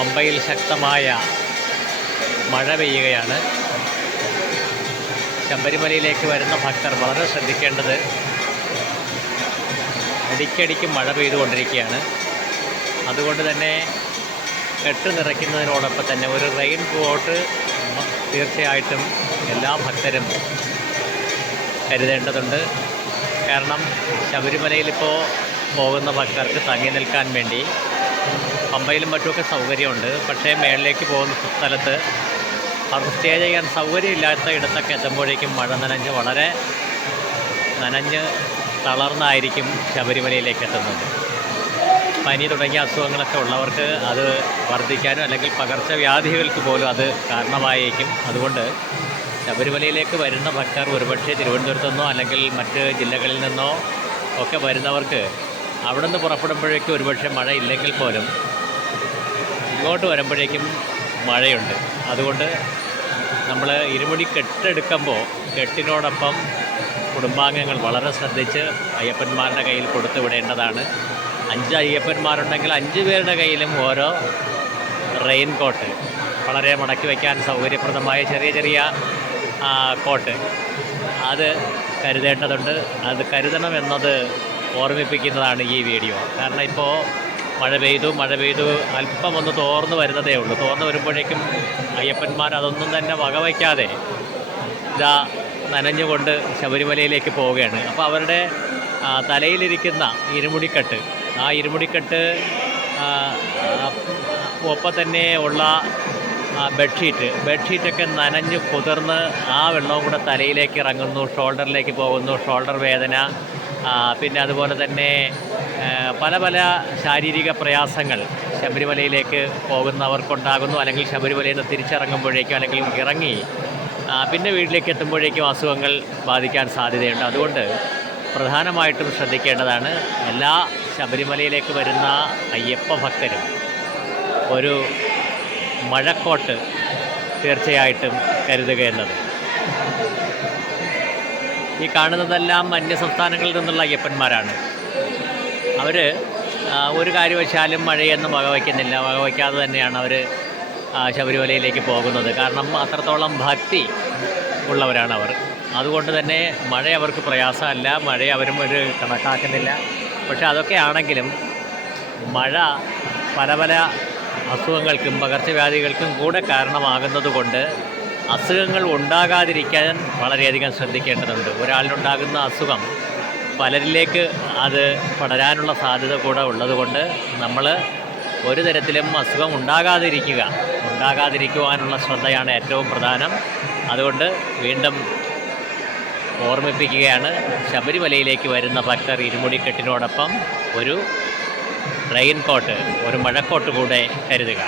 പമ്പയിൽ ശക്തമായ മഴ പെയ്യുകയാണ്. ശബരിമലയിലേക്ക് വരുന്ന ഭക്തർ വളരെ ശ്രദ്ധിക്കേണ്ടത് അടിക്കടിക്ക് മഴ പെയ്തുകൊണ്ടിരിക്കുകയാണ്. അതുകൊണ്ട് തന്നെ കെട്ട് നിറയ്ക്കുന്നതിനോടൊപ്പം തന്നെ ഒരു റെയിൻ കോട്ട് തീർച്ചയായിട്ടും എല്ലാ ഭക്തരും കരുതേണ്ടതുണ്ട്. കാരണം ശബരിമലയിലിപ്പോൾ പോകുന്ന ഭക്തർക്ക് തങ്ങി നിൽക്കാൻ വേണ്ടി പമ്പയിലും മറ്റുമൊക്കെ സൗകര്യമുണ്ട്. പക്ഷേ മേളിലേക്ക് പോകുന്ന സ്ഥലത്ത് അവർക്ക് സ്റ്റേ ചെയ്യാൻ സൗകര്യമില്ലാത്ത ഇടത്തൊക്കെ എത്തുമ്പോഴേക്കും മഴ നനഞ്ഞ് വളരെ നനഞ്ഞ് തളർന്നായിരിക്കും ശബരിമലയിലേക്ക് എത്തുന്നത്. പനി തുടങ്ങിയ അസുഖങ്ങളൊക്കെ ഉള്ളവർക്ക് അത് വർദ്ധിക്കാനും അല്ലെങ്കിൽ പകർച്ചവ്യാധികൾക്ക് പോലും അത് കാരണമായേക്കും. അതുകൊണ്ട് ശബരിമലയിലേക്ക് വരുന്ന ഭക്തർ ഒരുപക്ഷെ തിരുവനന്തപുരത്തു നിന്നോ അല്ലെങ്കിൽ മറ്റ് ജില്ലകളിൽ നിന്നോ ഒക്കെ വരുന്നവർക്ക് അവിടെ നിന്ന് പുറപ്പെടുമ്പോഴേക്കും ഒരുപക്ഷെ മഴ ഇല്ലെങ്കിൽ പോലും ഇങ്ങോട്ട് വരുമ്പോഴേക്കും മഴയുണ്ട്. അതുകൊണ്ട് നമ്മൾ ഇരുമുടി കെട്ടെടുക്കുമ്പോൾ കെട്ടിനോടൊപ്പം കുടുംബാംഗങ്ങൾ വളരെ ശ്രദ്ധിച്ച് അയ്യപ്പന്മാരുടെ കയ്യിൽ കൊടുത്തു വിടേണ്ടതാണ്. അഞ്ച് അയ്യപ്പന്മാരുണ്ടെങ്കിൽ അഞ്ച് പേരുടെ കയ്യിലും ഓരോ റെയിൻ കോട്ട്. വളരെ മടക്കി വയ്ക്കാൻ സൗകര്യപ്രദമായ ചെറിയ ചെറിയ കോട്ട്. അത് കരുതേണ്ടതുണ്ട്. അത് കരുതണമെന്നത് ഓർമ്മിപ്പിക്കുന്നതാണ് ഈ വീഡിയോ. കാരണം ഇപ്പോൾ മഴ പെയ്തു മഴ പെയ്തു. അല്പം ഒന്ന് തോർന്നു വരുന്നതേ ഉള്ളൂ. തോർന്നു വരുമ്പോഴേക്കും അയ്യപ്പന്മാർ അതൊന്നും തന്നെ വകവയ്ക്കാതെ ഇതാ നനഞ്ഞുകൊണ്ട് ശബരിമലയിലേക്ക് പോവുകയാണ്. അപ്പോൾ അവരുടെ തലയിലിരിക്കുന്ന ഇരുമുടിക്കെട്ട് ആ ഇരുമുടിക്കെട്ട് ഒപ്പം തന്നെ ഉള്ള ബെഡ്ഷീറ്റ് ബെഡ്ഷീറ്റൊക്കെ നനഞ്ഞ് കുതിർന്ന് ആ വെള്ളവും കൂടെ തലയിലേക്ക് ഇറങ്ങുന്നു ഷോൾഡറിലേക്ക് പോകുന്നു ഷോൾഡർ വേദന പിന്നെ അതുപോലെ തന്നെ പല പല ശാരീരിക പ്രയാസങ്ങൾ ശബരിമലയിലേക്ക് പോകുന്നവർക്കുണ്ടാകുന്നു. അല്ലെങ്കിൽ ശബരിമലയിൽ നിന്ന് തിരിച്ചിറങ്ങുമ്പോഴേക്കും അല്ലെങ്കിൽ ഇറങ്ങി പിന്നെ വീട്ടിലേക്ക് എത്തുമ്പോഴേക്കും അസുഖങ്ങൾ ബാധിക്കാൻ സാധ്യതയുണ്ട്. അതുകൊണ്ട് പ്രധാനമായിട്ടും ശ്രദ്ധിക്കേണ്ടതാണ് എല്ലാ ശബരിമലയിലേക്ക് വരുന്ന അയ്യപ്പ ഭക്തരും ഒരു മഴക്കോട്ട് തീർച്ചയായിട്ടും കരുതുക എന്നത്. ഈ കാണുന്നതെല്ലാം അന്യ സംസ്ഥാനങ്ങളിൽ നിന്നുള്ള അയ്യപ്പന്മാരാണ്. അവർ ഒരു കാര്യവശാലും മഴയൊന്നും വകവയ്ക്കുന്നില്ല. വകവയ്ക്കാതെ തന്നെയാണ് അവർ ശബരിമലയിലേക്ക് പോകുന്നത്. കാരണം അത്രത്തോളം ഭക്തി ഉള്ളവരാണ് അവർ. അതുകൊണ്ട് തന്നെ മഴ അവർക്ക് പ്രയാസമല്ല. മഴ അവരും ഒരു കണക്കാക്കുന്നില്ല. പക്ഷെ അതൊക്കെ ആണെങ്കിലും മഴ പല പല അസുഖങ്ങൾക്കും പകർച്ചവ്യാധികൾക്കും കൂടെ കാരണമാകുന്നത് കൊണ്ട് അസുഖങ്ങൾ ഉണ്ടാകാതിരിക്കാൻ വളരെയധികം ശ്രദ്ധിക്കേണ്ടതുണ്ട്. ഒരാളിലുണ്ടാകുന്ന അസുഖം പലരിലേക്ക് അത് പടരാനുള്ള സാധ്യത കൂടെ ഉള്ളതുകൊണ്ട് നമ്മൾ ഒരു തരത്തിലും അസുഖം ഉണ്ടാകാതിരിക്കുക ഉണ്ടാകാതിരിക്കുവാനുള്ള ശ്രദ്ധയാണ് ഏറ്റവും പ്രധാനം. അതുകൊണ്ട് വീണ്ടും ഓർമ്മിപ്പിക്കുകയാണ് ശബരിമലയിലേക്ക് വരുന്ന ഭക്തർ ഇരുമുടിക്കെട്ടിനോടൊപ്പം ഒരു റെയിൻ കോട്ട് ഒരു മഴക്കോട്ട് കൂടെ കരുതുക.